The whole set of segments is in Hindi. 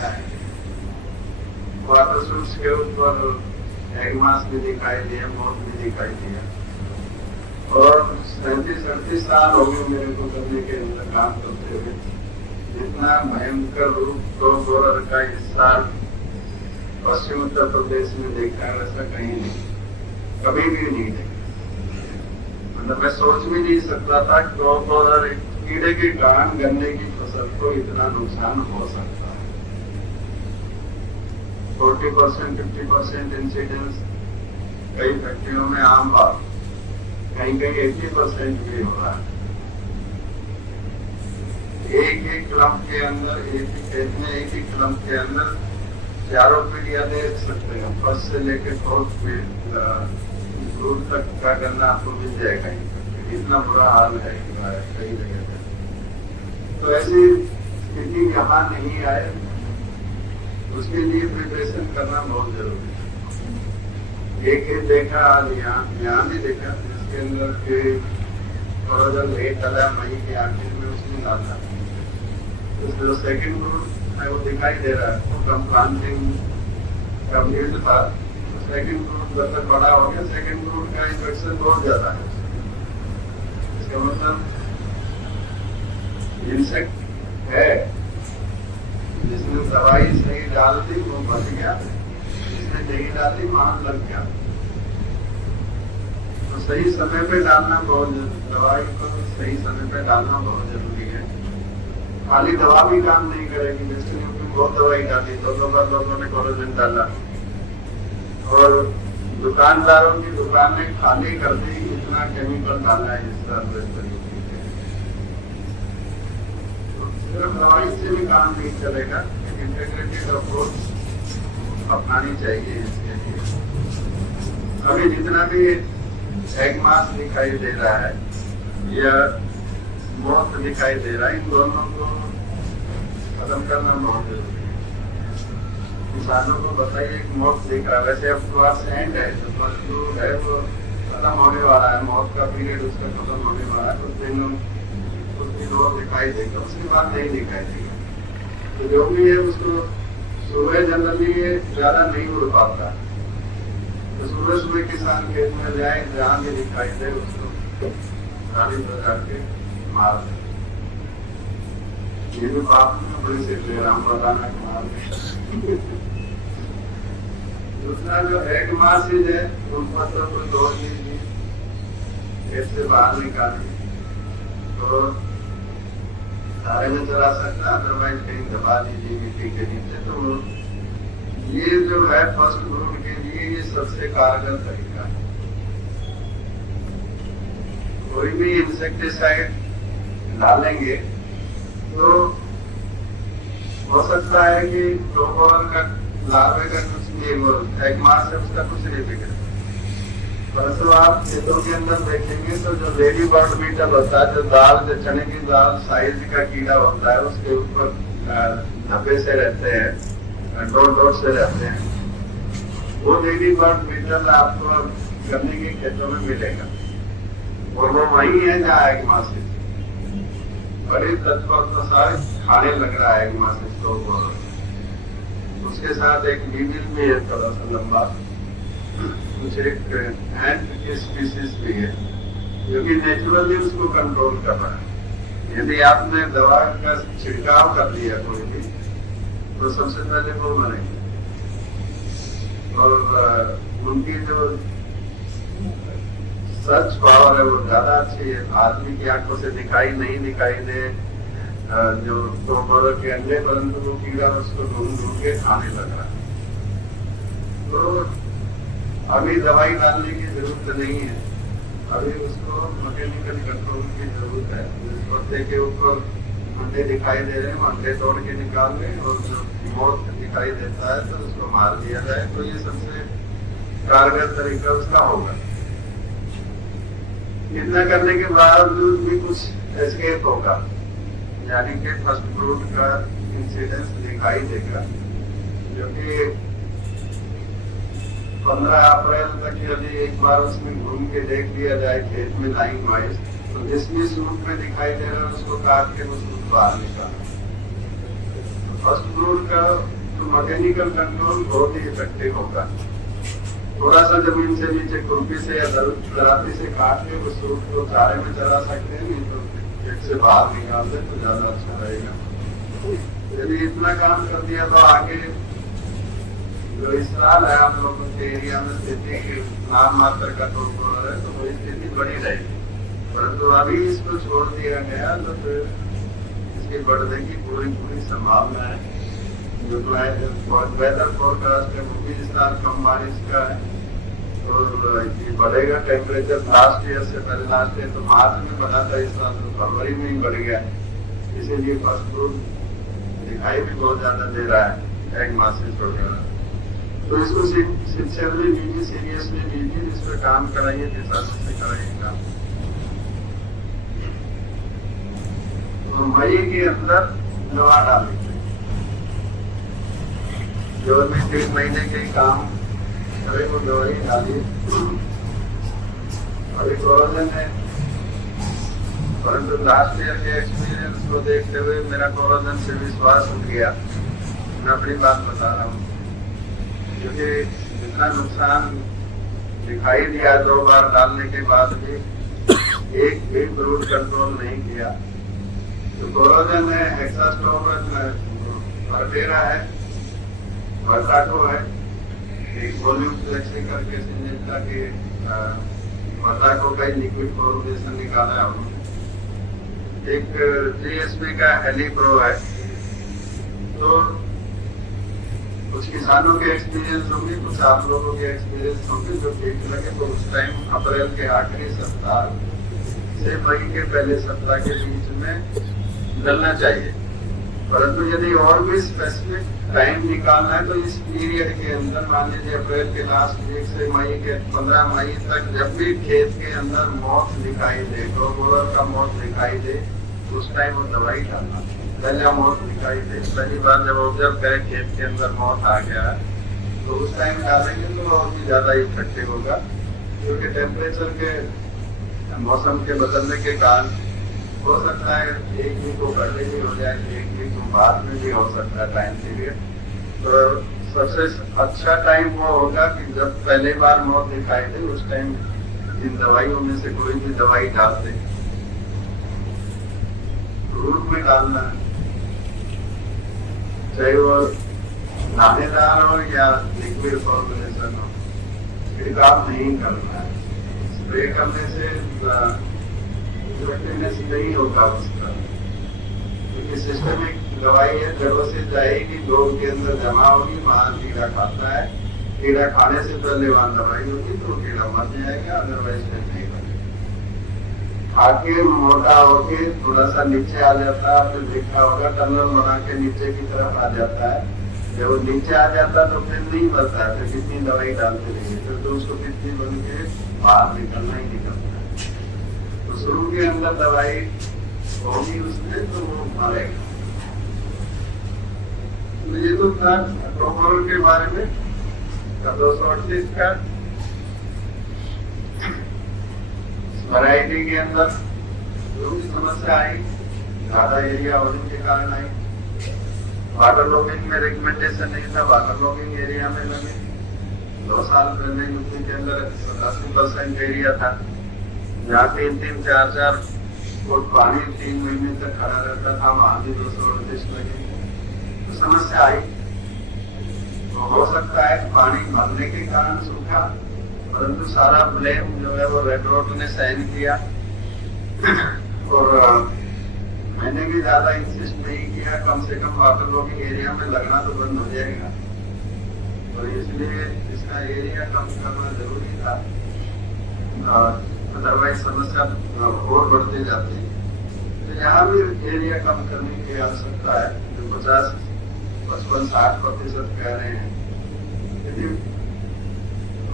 अच्छा है। वाटर सूट्स के ऊपर एग मास भी दिखाई दिया, मौत भी दिखाई दिया। और 37-38 साल हो गए मेरे को करने के अंदर काम करते हुए। जितना भयंकर रूप प्रोबोरर का इस साल पश्चिम उत्तर प्रदेश में देखा है वैसा कहीं नहीं, कभी भी नहीं देखा। मतलब मैं सोच भी नहीं सकता था कि प्रोबोरर कीड़े के कारण गन्ने की फसल को इतना नुकसान हो सकता है। 40% 50% इंसिडेंस कई फैक्ट्रियों में आम बात, कहीं कहीं 80% भी हो रहा है। एक ही क्लम्प के अंदर, एक ही खेत में, एक ही क्लम्प के अंदर चारों पीढ़ियां देख सकते हैं। फर्स्ट से लेकर फोर्थ दूर तक का गन्ना आपको मिल जाएगा। इतना बुरा हाल है कई जगह पे। तो ऐसी स्थिति यहाँ नहीं आए, उसके लिए प्रिपरेशन करना बहुत जरूरी है। एक ही देखा आज यहाँ भी देखा, जिसके अंदर के थोड़ा सा लेट डाला मई के आखिर में, उसमें डाला जो सेकेंड रूट है वो दिखाई दे रहा है। वो कम प्लांटिंग कम्प्लीट था, सेकेंड रूट जब तक बड़ा हो गया, सेकेंड रूट का इन्फेक्शन बहुत ज्यादा है। इसका मतलब इंसेक्ट है, जिसने दवाई सही डाल दी वो बच गया, जिसने नहीं डाली वहां लग गया। तो सही समय पे डालना बहुत जरूरी, दवाई को सही समय पे डालना बहुत जरूरी है। खाली दवा भी काम नहीं करेगी। जैसे बहुत दवाई डाली, दो बार लोगों ने कोरोजन डाला और दुकानदारों की दुकानें खाली कर दी, इतना केमिकल डाला है इस तरीके से। सिर्फ दवाई से भी काम नहीं चलेगा, इंटीग्रेटेड अप्रोच अपनानी चाहिए इसके लिए। अभी जितना भी एग मास दिखाई दे रहा है या मौत दिखाई दे रहा है, इन दोनों को खत्म करना बहुत जरूरी है। किसानों को बताइए कि मौत दिख रहा है, वैसे अब टुवर्ड्स एंड है, जो फर्स्ट है वो खत्म होने वाला है, मौत का पीरियड उसका खत्म होने वाला है। कुछ दिन और दिखाई देगा, उसके बाद नहीं दिखाई देगा। तो जो भी है उसको सुबह जनरली ज्यादा नहीं उड़ पाता, तो सुबह किसान खेत में जाए, जहाँ भी दिखाई दे उसको गाड़ी पर जाके मार दे। ये भी बात में बड़ी से राम बताना मार दे। दूसरा जो एग मासिज है, उन पत्थर को तोड़ लीजिए, खेत से बाहर निकालिए, तो धारे में चला सकता, अदरवाइज कहीं दबा दीजिए मिट्टी के नीचे। तो ये जो है फर्स्ट ग्रुप के लिए ये सबसे कारगर तरीका है। कोई भी इंसेक्टिसाइड डालेंगे तो हो सकता है कि प्रोबोरर का लार्वे का कुछ नहीं, वो एग मास है उसका कुछ नहीं बिगड़े। परंतु आप खेतों के अंदर देखेंगे तो जो लेडी बर्ड बीटल होता है, जो दाल, जो चने की दाल साइज का कीड़ा होता है, उसके ऊपर धब्बे से रहते हैं, डोर से रहते हैं, वो लेडी बर्ड बीटल आपको गन्ने के खेतों में मिलेगा। और वो वही है जहाँ एग मासिज बड़ी तत्परता से खाने लग रहा है एग मासिज को। उसके साथ एक बीबिल भी है, थोड़ा सा लंबा, कुछ एक एंट की स्पीसीज भी है, जो कि नेचुरली उसको कंट्रोल कर रहा है। यदि आपने दवा का छिड़काव कर दिया कोई भी, तो सबसे पहले वो मरेंगे। और उनकी जो सर्च पावर है वो ज्यादा अच्छी है। आदमी की आंखों से दिखाई नहीं दिखाई दे जो प्रोबोरर के अंडे, परंतु वो कीड़ा उसको ढूंढ के खाने लग रहा है। तो अभी दवाई डालने की जरूरत नहीं है, अभी उसको मैकेनिकल कंट्रोल की जरूरत है। पत्ते के ऊपर अंडे दिखाई दे रहे हैं, अंडे तोड़ के निकाल लें, और जो मौत दिखाई देता है तो उसको मार दिया जाए। तो ये सबसे कारगर तरीका उसका होगा। इतना करने के बावजूद भी कुछ एस्केप होगा, यानी कि फर्स्ट फ्रूट का इंसिडेंस दिखाई देगा, जो कि 15 अप्रैल तक यदि एक बार उसमें घूम के देख लिया जाए खेत में लाइन वाइज, तो जिस भी सूट में दिखाई दे रहा है उसको काट के वो सूट बाहर निकाल। फर्स्ट फ्लोर का तो मैकेनिकल कंट्रोल बहुत ही इफेक्टिव होगा। थोड़ा सा जमीन से नीचे खुरपी से या दराती से काट के उस रूट को चारे में चला सकते हैं, नहीं तो खेत से बाहर निकाल दे तो ज्यादा अच्छा रहेगा। यदि इतना काम कर दिया तो आगे जो इस साल है आप लोगों के एरिया में स्थिति नाम मात्र का तो है, तो वो स्थिति बड़ी रहेगी। परंतु अभी इसको छोड़ दिया गया तो फिर इसके बढ़ने की पूरी संभावना है। जो वेदर फोरकास्ट है वो भी इस साल कम बारिश का है और ये बढ़ेगा। टेम्परेचर लास्ट ईयर से पहले लास्ट ईयर तो मार्च में बढ़ा था, इस साल तो फरवरी में ही बढ़ गया। इसीलिए फर्स्ट फ्रूट दिखाई भी बहुत ज्यादा दे रहा है, एग मासेस वगैरह। तो इसको सिंसियरली लीजिए, सीरियसली लीजिए, इस पर काम कराइए, जैसा से कराइए काम। तो मई के अंदर दवा डालेंगे, जो भी 3 महीने के काम करे वो दवाई डालिए। अभी कोरोजन है, परंतु लास्ट ईयर के एक्सपीरियंस को देखते हुए मेरा कोरोजन से विश्वास उठ गया। मैं अपनी बात बता रहा हूँ, क्योंकि इतना नुकसान दिखाई दिया 2 बार डालने के बाद भी एक भी फ्रूट कंट्रोल नहीं किया। तो कोरोजन है, हेक्सास्ट्रोबिन फर्टेरा है, वर्टाको है, एक वॉल्यूम फ्लेक्सी करके सिंजेंटा के वर्टाको का ही लिक्विड फॉर्मुलेशन निकाला है उन्होंने। एक जीएसपी का हेलीप्रो है। तो कुछ किसानों के एक्सपीरियंस होंगे, कुछ आप लोगों के एक्सपीरियंस होंगे जो ठीक लगे तो उस टाइम अप्रैल के आखिरी सप्ताह से मई के पहले सप्ताह के बीच में डलना चाहिए। परंतु यदि और भी स्पेसिफिक टाइम निकालना है तो इस पीरियड के अंदर, मान लीजिए अप्रैल के लास्ट वीक से मई के 15 मई तक, जब भी खेत के अंदर मौत दिखाई दे, ग्रोमोलर का मौत दिखाई दे, उस टाइम वो दवाई डालना। पहले मौत दिखाई दे, पहली बार जब ऑब्जर्व करें खेत के अंदर मौत आ गया है तो उस टाइम डालेंगे तो और भी ज्यादा इफेक्टिव होगा। क्योंकि टेम्परेचर के मौसम के बदलने के कारण हो सकता है एक वीक को पहले भी हो जाए, एक वीक को बाद में भी हो सकता है टाइम पीरियड। तो सबसे अच्छा टाइम वो होगा कि जब पहली बार मौत दिखाई दे, उस टाइम इन दवाइयों में से कोई भी दवाई डाल दे। रूट में डालना है, चाहे वो दानेदार हो या लिक्विड फॉर्मुलेशन हो, छिड़काव नहीं करना है। स्प्रे करने से इफेक्टिवनेस नहीं होगा उसका, क्योंकि सिस्टमिक दवाई है, जड़ों से जाएगी, लोग के अंदर जमा होगी, वहां कीड़ा खाता है। कीड़ा खाने से पहले वहां दवाई होगी तो कीड़ा मर जाएगा, अदरवाइज नहीं बनेगा। आके मोटा होके थोड़ा सा नीचे आ जाता है, फिर देखा होगा टनल बना के नीचे की तरफ आ जाता है। जब वो नीचे आ जाता तो फिर नहीं बनता है, फिर कितनी दवाई डालते रहेंगे, फिर तो उसको कितनी बन के बाहर निकलना ही निकलता है। तो शुरू के अंदर दवाई होगी उसमें तो वो मारेगा। तो ये तो था प्रोमोरल के बारे में। 238 का वैरायटी के अंदर जो भी समस्या आई, ज्यादा एरिया होने के कारण आई। वाटर लॉगिंग में रिकमेंडेशन नहीं था, वाटर लॉगिंग एरिया में लगे। 2 साल पहले यूपी के अंदर 80% एरिया था जहाँ 3-3, 4-4 फुट पानी 3 महीने तक खड़ा रहता था, वहां भी 238 लगे। तो समस्या आई। तो हो सकता है पानी भरने के कारण सूखा, परंतु सारा ब्लेम जो है वो रेड रोड ने सहन किया। और मैंने भी ज्यादा इंसिस्ट नहीं किया, कम से कम वाटर लॉगिंग एरिया में लगना तो बंद हो जाएगा, और इसलिए इसका एरिया कम करना जरूरी था, अदरवाइज समस्या और बढ़ती जाती है। तो यहाँ भी एरिया कम करने की आवश्यकता है। जो 50, 55, 60% कह रहे हैं, यदि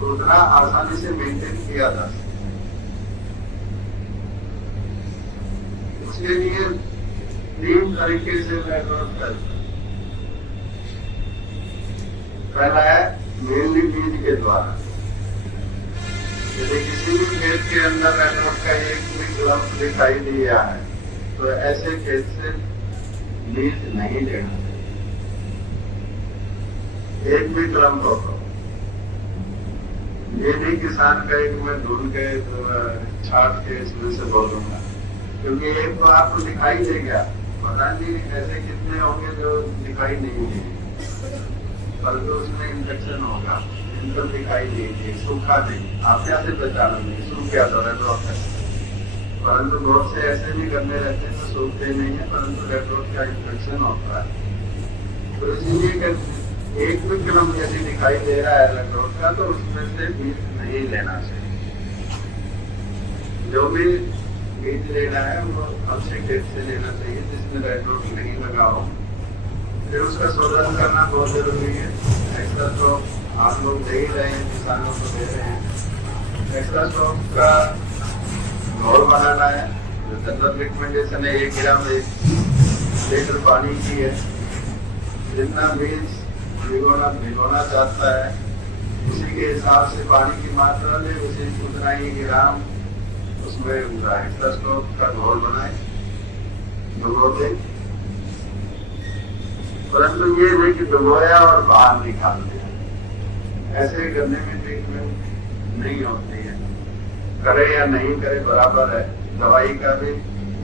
उतना आसानी से मेंटेन किया जा सकता। उसके लिए 3 तरीके से नेटवर्क करते। पहला है मेनली बीज के द्वारा। यदि किसी भी खेत के अंदर नेटवर्क का एक भी लम्प दिखाई दिया है तो ऐसे खेत से बीज नहीं लेना चाहिए। एक भी क्रम हो तो ये नहीं किसान का एक मैं ढूंढ के छाट के इसमें से बोलूंगा, क्योंकि एक तो आपको दिखाई दे गया, पता नहीं ऐसे कितने होंगे जो दिखाई नहीं देंगे, परंतु उसमें इन्फेक्शन होगा, इनको दिखाई नहीं दी, सूखा नहीं, आप क्या से पहचाना नहीं, सूख गया तो रेड रोट है। परंतु बहुत से ऐसे भी करने रहते हैं तो सूखते नहीं है, परंतु रेड रोट का इन्फेक्शन होता है। तो इसीलिए एक भी क्रम यदि दिखाई दे रहा है रेड रोट का तो उसमें से बीज नहीं लेना चाहिए। जो भी बीज लेना है वो अच्छे खेत से लेना चाहिए जिसमें रेड रोट नहीं लगा हो। फिर उसका शोधन करना बहुत जरूरी है। एक्स्ट्रा स्टॉक आप लोग दे ही रहे हैं, किसानों को दे रहे हैं। एक्स्ट्रा स्टॉक का घोल बनाना है, जो जनरल रिकमेंडेशन है 1 ग्राम 1 लीटर पानी की है। जितना बीज भिगोना चाहता है उसी के हिसाब से पानी की मात्रा ले, उसी उतना ही ग्राम उसमें एक्स्ट्रा स्टॉक का घोल बनाए, डुबो दे। परंतु ये नहीं कि डुबोया और बाहर निकाल दिया, ऐसे करने में ट्रीटमेंट नहीं होती है। करे या नहीं करे बराबर है, दवाई का भी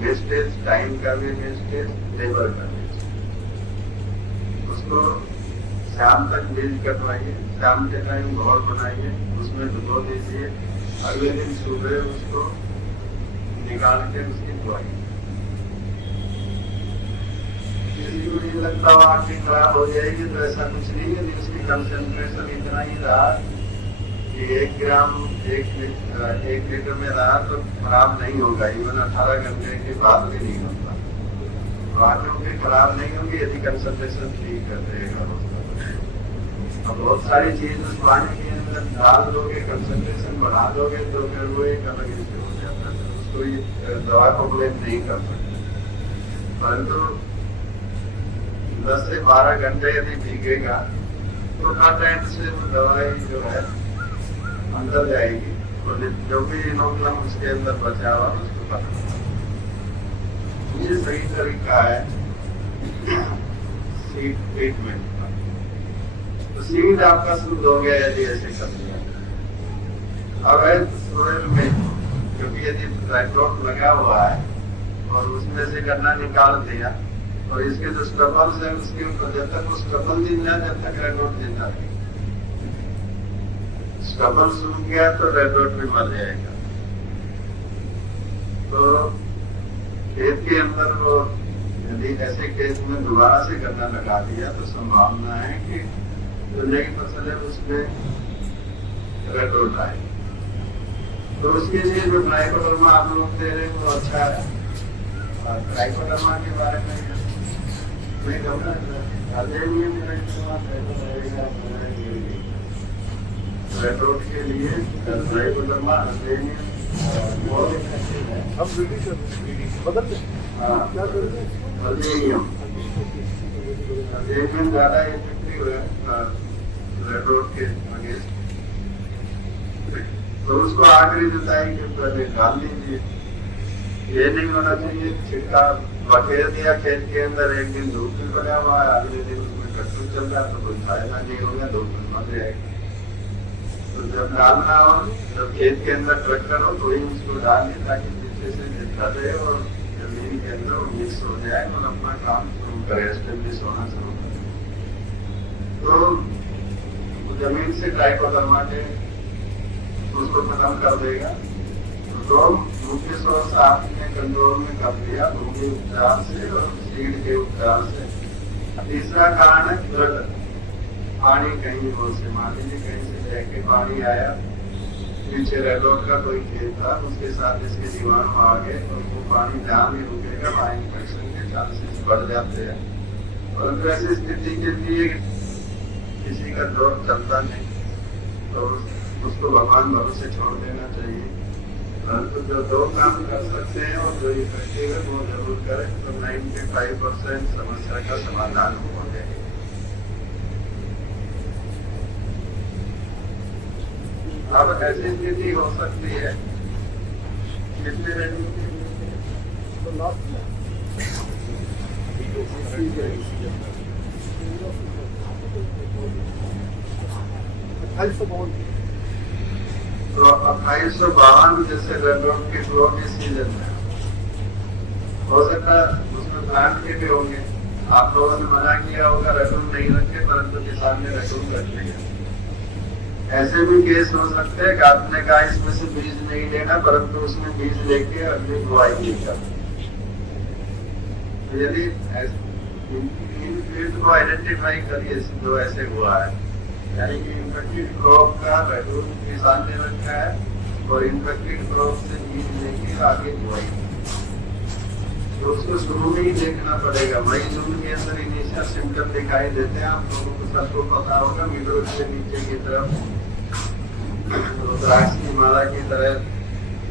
वेस्टेज, टाइम का भी वेस्टेज, लेबर का भी। उसको शाम तक बीज कटवाइए, शाम के टाइम घोल बनाइए, उसमें डुबो दीजिए, अगले दिन सुबह उसको निकाल के उसकी धुआइए। किसी को नहीं लगता वो आंखें खराब हो जाएगी, तो ऐसा कुछ नहीं है। उसकी कंसेंट्रेशन इतना ही रहा कि 1 ग्राम 1 लीटर में रहा तो खराब नहीं होगा, इवन 18 घंटे के बाद भी नहीं होता। आंखों भी खराब नहीं होगी यदि कंसेंट्रेशन ठीक कर देगा। अब बहुत सारी चीज उस पानी के अंदर डाल दोगे, कंसेंट्रेशन बढ़ा दोगे तो फिर वो एक अलग इश्यू हो जाता है, उसको ये दवा को ब्लेम नहीं कर सकते। परंतु 10 से 12 घंटे यदि भीगेगा तो कंटेंट से वो दवाई जो है अंदर जाएगी और जो भी इनोकुलम उसके अंदर बचा हुआ उसको पता। ये सही तरीका है सीड ट्रीटमेंट का। तो सीड आपका शुद्ध हो गया यदि ऐसे कर दिया। अब सोयल में क्योंकि यदि ट्राइक्लोट लगा हुआ है और उसमें से गन्ना निकाल दिया और इसके जो स्टबल्स है उसके ऊपर जब तक वो स्टबल जिंदा जब तक रेडोट जिंदा रहेगा। स्टबल सूख गया तो रेडोट भी मर जाएगा। तो खेत के अंदर वो यदि ऐसे खेत में दोबारा से गन्ना लगा दिया तो संभावना है कि जो नई फसल है उसमें रेडोट आए। तो उसके लिए जो ट्राइकोडर्मा आप लोग दे रहे हैं वो अच्छा है। ट्राइकोडर्मा के बारे में मैं कहूँगा रेडोट के लिए ट्राइकोडर्मा ज्यादा इफेक्टिव है रेडोट के अगेंस्ट। तो उसको आखिरी जुताई के पहले डाल दीजिए। ये नहीं होना चाहिए छिड़का बखेर दिया खेत के अंदर, एक दिन धूप भी पड़ा हुआ है, अगले दिन उसमें कट्टू चल रहा तो कोई फायदा नहीं होगा, धूप में मर जाएगा। तो जब डालना हो, जब खेत के अंदर ट्रैक्टर हो तो ही उसको डालिए ताकि पीछे से निकले और जमीन के अंदर वो मिक्स हो जाए और अपना काम शुरू करे, एस्टेब्लिश होना शुरू करे। तो जमीन से ट्राइकोडर्मा के उसको खत्म कर देगा। तो मुख्य सोर्स आपने कंट्रोल में कर दिया भूमि उपचार से और सीड के उपचार से। तीसरा कारण है फ्लड। पानी कहीं और से, मान लीजिए कहीं से जाके पानी आया, पीछे रेडोट का कोई खेत था, उसके साथ इसके जीवाणु आ गए और वो पानी जहाँ भी रुकेगा वहाँ इन्फेक्शन के चांसेस बढ़ जाते हैं। परंतु ऐसी स्थिति के लिए किसी का जोर चलता नहीं, तो उसको भगवान भरोसे छोड़ देना चाहिए। परंतु जो 2 काम कर सकते हैं और जो इफेक्टिव है वो जरूर करें, तो 95% समस्या का समाधान हो जाएगा। अब ऐसी स्थिति हो सकती है कितने दिन तो 2852 जैसे रेडोन के फ्लो के सीजन में हो सकता है उसमें प्लांट के भी होंगे। आप लोगों ने मना किया होगा रेडोन नहीं रखे, परंतु किसान ने रेडोन रख लिया। ऐसे भी केस हो सकते हैं कि आपने कहा इसमें से बीज नहीं लेना, परंतु उसमें बीज लेके अगली बुआई नहीं कर। यदि इन फील्ड को आइडेंटिफाई करिए जो ऐसे हुआ है, यानी कि इन्फेक्टेड क्रॉप का रेडोन किसान ने रखा है और इन्फेक्टेड क्रॉप से बीज लेके आगे बुआई, तो उसको शुरू में ही देखना पड़ेगा। मई जून के अंदर इनिशियल सिम्टम दिखाई देते हैं। आप लोगों को सबको पता होगा, मिडल से नीचे की तरफ रुद्राक्ष की माला की तरह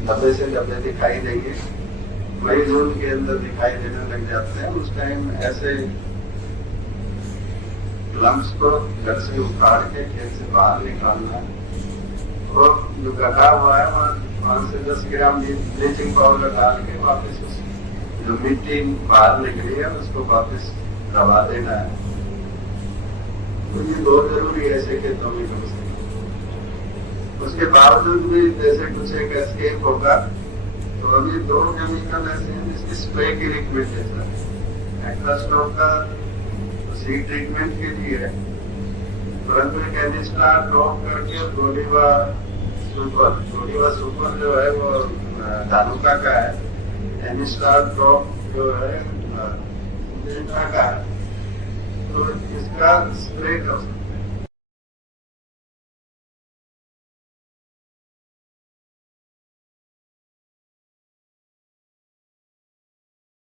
धब्बे से धब्बे दिखाई देंगे। मई जून के अंदर दिखाई देने लग जाते हैं। उस टाइम ऐसे लम्स को घर से उखाड़ के खेत से बाहर निकालना है और जो गड्ढा हुआ है वहाँ 5 से 10 ग्राम ब्लीचिंग पाउडर डाल के वापस जो मिट्टी बाहर निकली है उसको वापस दबा देना है। तो ये बहुत जरूरी है ऐसे खेतों में कम से। उसके बावजूद भी जैसे कुछ एक एस्केप होगा, तो अभी 2 केमिकल ऐसे हैं जिसकी स्प्रे की रिकमेंडेशन है। एक्ट्रास्टॉप का सीड ट्रीटमेंट के लिए है, परंतु एक एनिस्टार ड्रॉप करके गोलीवा सुपर जो है वो धानुका का है, एनिस्टार ड्रॉप जो है का है, तो इसका स्प्रे कर सकते